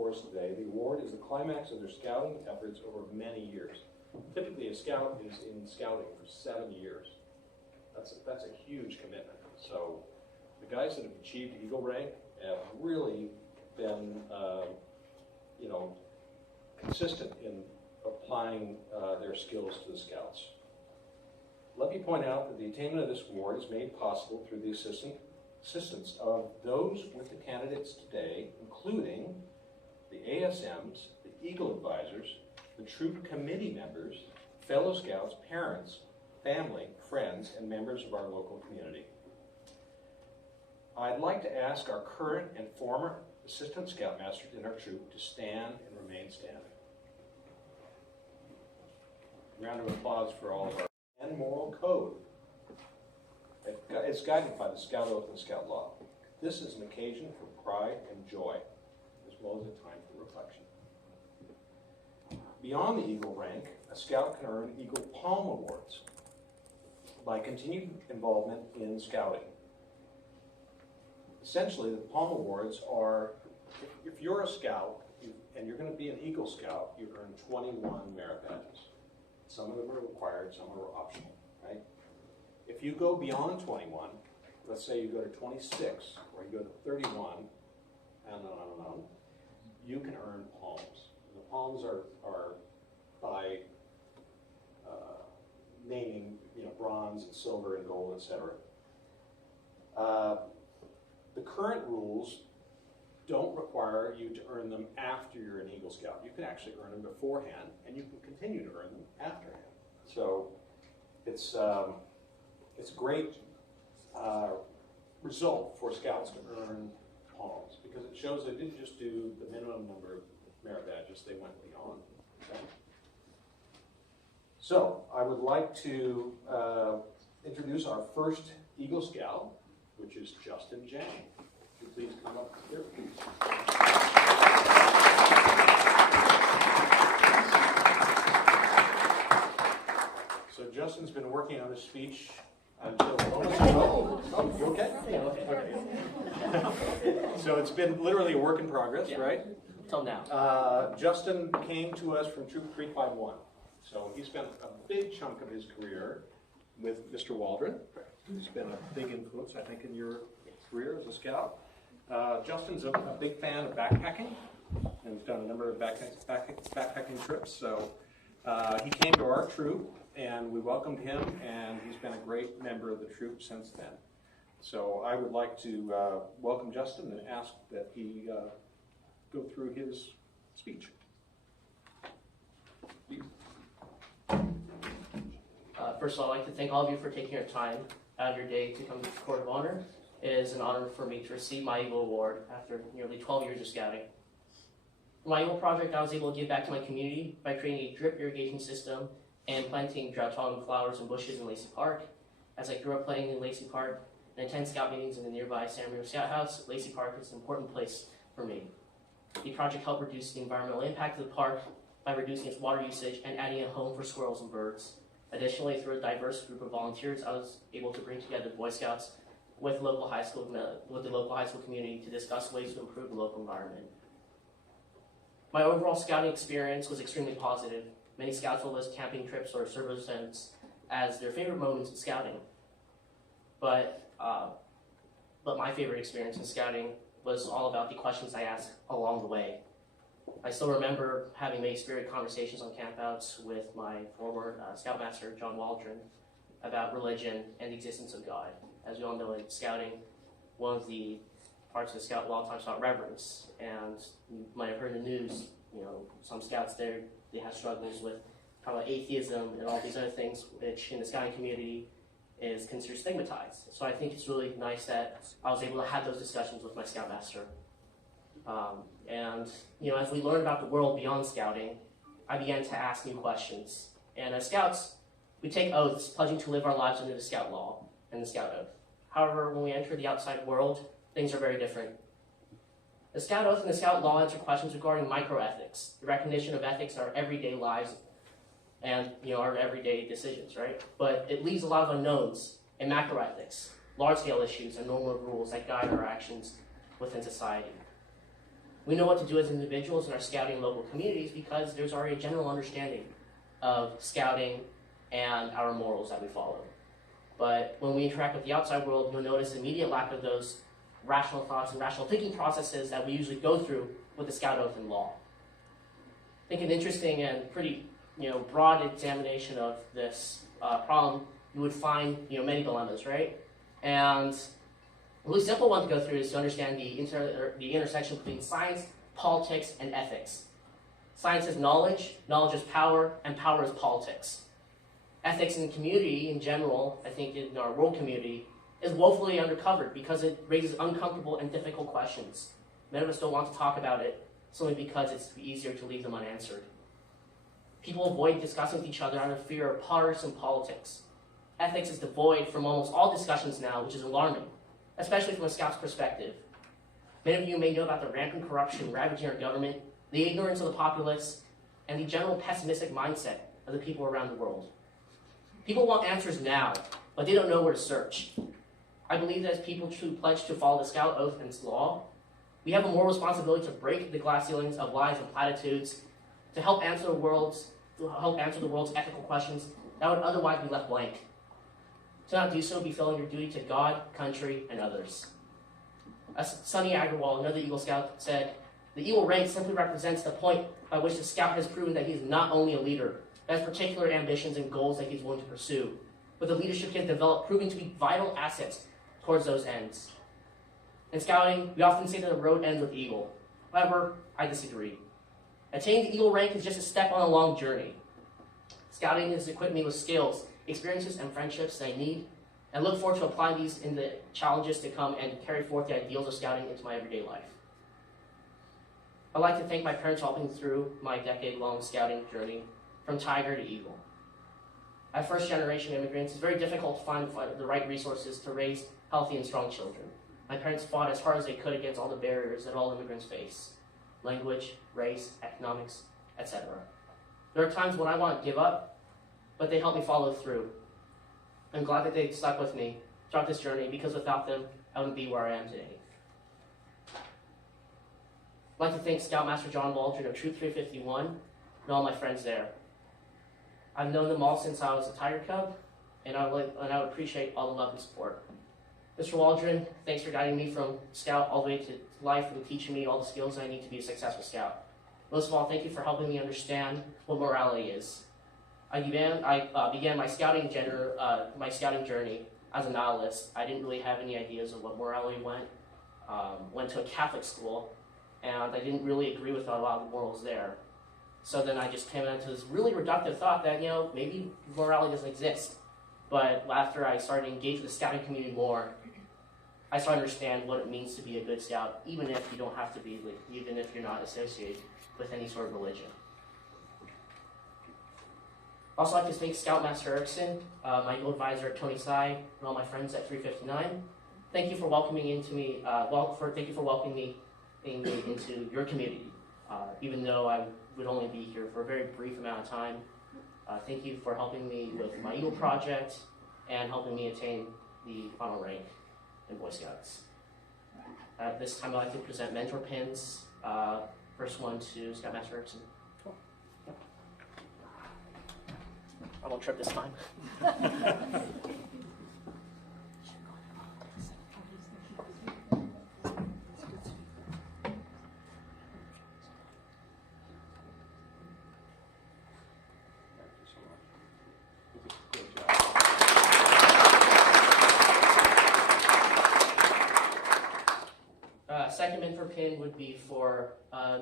before us today, the award is the climax of their scouting efforts over many years. Typically, a scout is in scouting for 7 years. That's a huge commitment. So the guys that have achieved Eagle rank have really been, consistent in applying their skills to the scouts. Let me point out that the attainment of this award is made possible through the assistance of those with the candidates today, including the ASMs, the Eagle advisors, the troop committee members, fellow scouts, parents, family, friends, and members of our local community. I'd like to ask our current and former assistant scoutmasters in our troop to stand and remain standing. A round of applause for all of our and moral code. It's guided by the Scout Oath and Scout Law. This is an occasion for pride and joy, as well as a time for reflection. Beyond the Eagle rank, a Scout can earn Eagle Palm Awards by continued involvement in scouting. Essentially, the Palm Awards are, if you're a Scout and you're going to be an Eagle Scout, you earn 21 merit badges. Some of them are required, some are optional, right? If you go beyond 21, let's say you go to 26, or you go to 31, and on, you can earn palms. The palms are by naming, bronze and silver and gold, etc. The current rules don't require you to earn them after you're an Eagle Scout. You can actually earn them beforehand, and you can continue to earn them afterhand. So it's a great result for Scouts to earn palms, because it shows they didn't just do the minimum number of merit badges, they went beyond. Okay? So I would like to introduce our first Eagle Scout, which is Justin Jang. Would you please come up here, please? So Justin's been working on this speech until you okay? Yeah, okay. So it's been literally a work in progress, right? Till now. Justin came to us from Troop 351. So he spent a big chunk of his career with Mr. Waldron. He's been a big influence, I think, in your career as a scout. Justin's a big fan of backpacking, and he's done a number of backpacking trips. So he came to our troop, and we welcomed him, and he's been a great member of the troop since then. So I would like to welcome Justin and ask that he go through his speech. First of all, I'd like to thank all of you for taking your time out of your day to come to the Court of Honor. It is an honor for me to receive my Eagle Award after nearly 12 years of scouting. For my Eagle project, I was able to give back to my community by creating a drip irrigation system and planting drought-tolerant flowers and bushes in Lacey Park. As I grew up playing in Lacey Park and attend scout meetings in the nearby San Ramiro Scout House, Lacey Park is an important place for me. The project helped reduce the environmental impact of the park by reducing its water usage and adding a home for squirrels and birds. Additionally, through a diverse group of volunteers, I was able to bring together Boy Scouts with the local high school community to discuss ways to improve the local environment. My overall scouting experience was extremely positive. Many scouts will list camping trips or service events as their favorite moments in scouting. But my favorite experience in scouting was all about the questions I asked along the way. I still remember having many spirited conversations on campouts with my former scoutmaster, John Waldron, about religion and the existence of God. As we all know, in scouting, one of the parts of the scout law talks about reverence, and you might have heard in the news, some scouts there, they have struggles with talking about atheism and all these other things, which in the scouting community is considered stigmatized. So I think it's really nice that I was able to have those discussions with my scoutmaster. As we learned about the world beyond scouting, I began to ask new questions. And as scouts, we take oaths pledging to live our lives under the scout law and the scout oath. However, when we enter the outside world, things are very different. The scout oath and the scout law answer questions regarding microethics, the recognition of ethics in our everyday lives and our everyday decisions, right? But it leaves a lot of unknowns in macroethics, large-scale issues and normal rules that guide our actions within society. We know what to do as individuals in our scouting and local communities because there's already a general understanding of scouting and our morals that we follow. But when we interact with the outside world, you'll notice immediate lack of those rational thoughts and rational thinking processes that we usually go through with the Scout Oath and law. I think an interesting and pretty broad examination of this problem, you would find many dilemmas, right? And a really simple one to go through is to understand the intersection between science, politics, and ethics. Science is knowledge, knowledge is power, and power is politics. Ethics in the community in general, I think in our world community, is woefully undercovered because it raises uncomfortable and difficult questions. Many of us don't want to talk about it solely because it's easier to leave them unanswered. People avoid discussing with each other out of fear of partisan politics. Ethics is devoid from almost all discussions now, which is alarming, especially from a Scout's perspective. Many of you may know about the rampant corruption ravaging our government, the ignorance of the populace, and the general pessimistic mindset of the people around the world. People want answers now, but they don't know where to search. I believe that as people who pledge to follow the Scout Oath and its law, we have a moral responsibility to break the glass ceilings of lies and platitudes, to help answer the world's ethical questions that would otherwise be left blank. To not do so would be fulfilling your duty to God, country, and others. As Sonny Agrawal, another Eagle Scout, said, "The Eagle rank simply represents the point by which the Scout has proven that he is not only a leader, but has particular ambitions and goals that he is willing to pursue, with the leadership he has developed proving to be vital assets towards those ends." In scouting, we often say that the road ends with Eagle. However, I disagree. Attaining the Eagle rank is just a step on a long journey. Scouting has equipped me with skills, experiences, and friendships that I need, and look forward to applying these in the challenges to come and carry forth the ideals of scouting into my everyday life. I'd like to thank my parents for helping through my decade-long scouting journey from Tiger to Eagle. As first-generation immigrants, it's very difficult to find the right resources to raise healthy and strong children. My parents fought as hard as they could against all the barriers that all immigrants face: language, race, economics, etc. There are times when I want to give up, but they helped me follow through. I'm glad that they stuck with me throughout this journey because without them, I wouldn't be where I am today. I'd like to thank Scoutmaster John Waldron of Troop 351 and all my friends there. I've known them all since I was a Tiger Cub, and I would appreciate all the love and support. Mr. Waldron, thanks for guiding me from Scout all the way to life and teaching me all the skills I need to be a successful Scout. Most of all, thank you for helping me understand what morality is. I began my scouting journey as a nihilist. I didn't really have any ideas of what morality went to a Catholic school, and I didn't really agree with a lot of the morals there. So then I just came into this really reductive thought that, maybe morality doesn't exist. But after I started to engage with the scouting community more, I started to understand what it means to be a good Scout, even if you don't have to be, even if you're not associated with any sort of religion. I'd also like to thank Scoutmaster Erickson, my Eagle advisor Tony Sy, and all my friends at 359. Thank you for welcoming me into your community, even though I would only be here for a very brief amount of time. Thank you for helping me with my Eagle project and helping me attain the final rank in Boy Scouts. At this time, I'd like to present mentor pins. First one to Scoutmaster Erickson. Cool. Yep. I won't trip this time. Second mentor pin would be for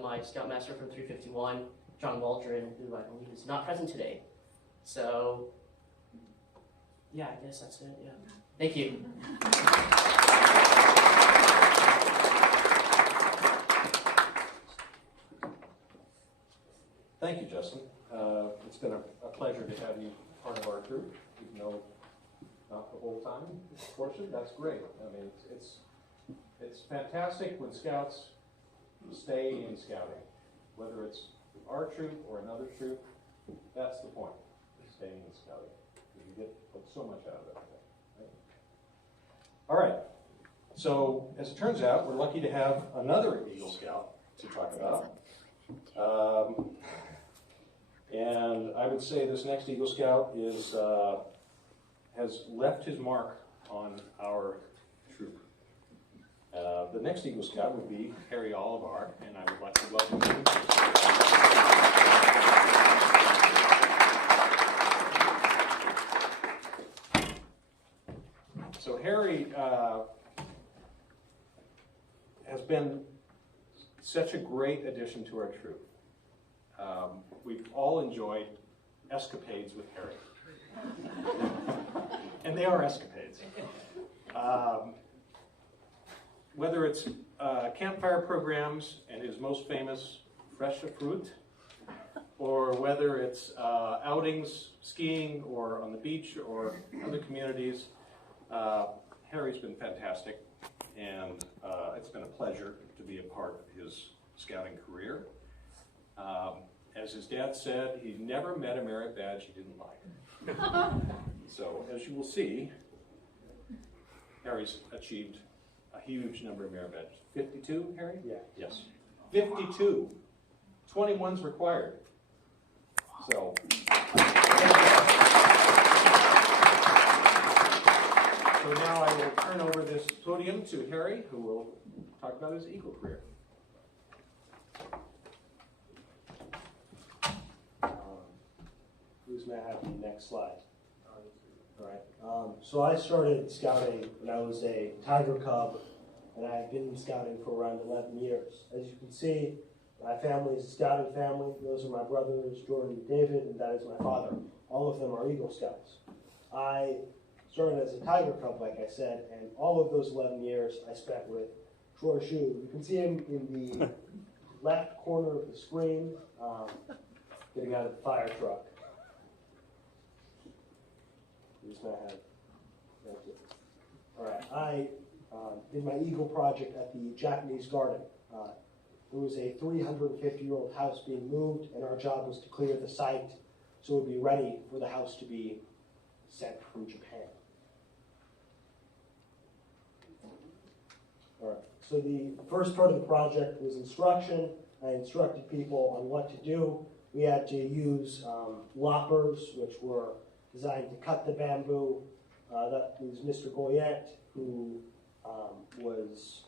my Scoutmaster from 351, John Waldron, who I believe is not present today. So, yeah, I guess that's it, yeah. Thank you. Thank you, Justin. It's been a pleasure to have you part of our group, even though not the whole time, unfortunately. That's great. I mean, it's fantastic when Scouts stay in scouting, whether it's our troop or another troop. That's the point, staying in scouting. You get so much out of it, right? All right. So, as it turns out, we're lucky to have another Eagle Scout to talk about. And I would say this next Eagle Scout has left his mark on our troop. The next Eagle Scout would be Harry Olivar, and I would like to welcome him to the stage. So Harry has been such a great addition to our troop. We've all enjoyed escapades with Harry. And they are escapades. Whether it's campfire programs and his most famous Fresh Fruit, or whether it's outings, skiing, or on the beach, or other communities, Harry's been fantastic, and it's been a pleasure to be a part of his scouting career. As his dad said, he never met a merit badge he didn't like. So, as you will see, Harry's achieved a huge number of merit badges. 52, Harry? Yeah. Yes. 52. 21's required. So, now I will turn over this podium to Harry, who will talk about his Eagle career. Please may I have the next slide? All right. So I started scouting when I was a Tiger Cub, and I've been scouting for around 11 years. As you can see, my family is a scouting family. Those are my brothers, Jordan and David, and that is my father. All of them are Eagle Scouts. I started as a Tiger Cub, like I said, and all of those 11 years I spent with Troy Shu. You can see him in the left corner of the screen, getting out of the fire truck. Thank you. All right, I did my Eagle project at the Japanese Garden. It was a 350-year-old house being moved, and our job was to clear the site so it would be ready for the house to be sent from Japan. All right, so the first part of the project was instruction. I instructed people on what to do. We had to use loppers, which were designed to cut the bamboo. That was Mr. Goyette, who was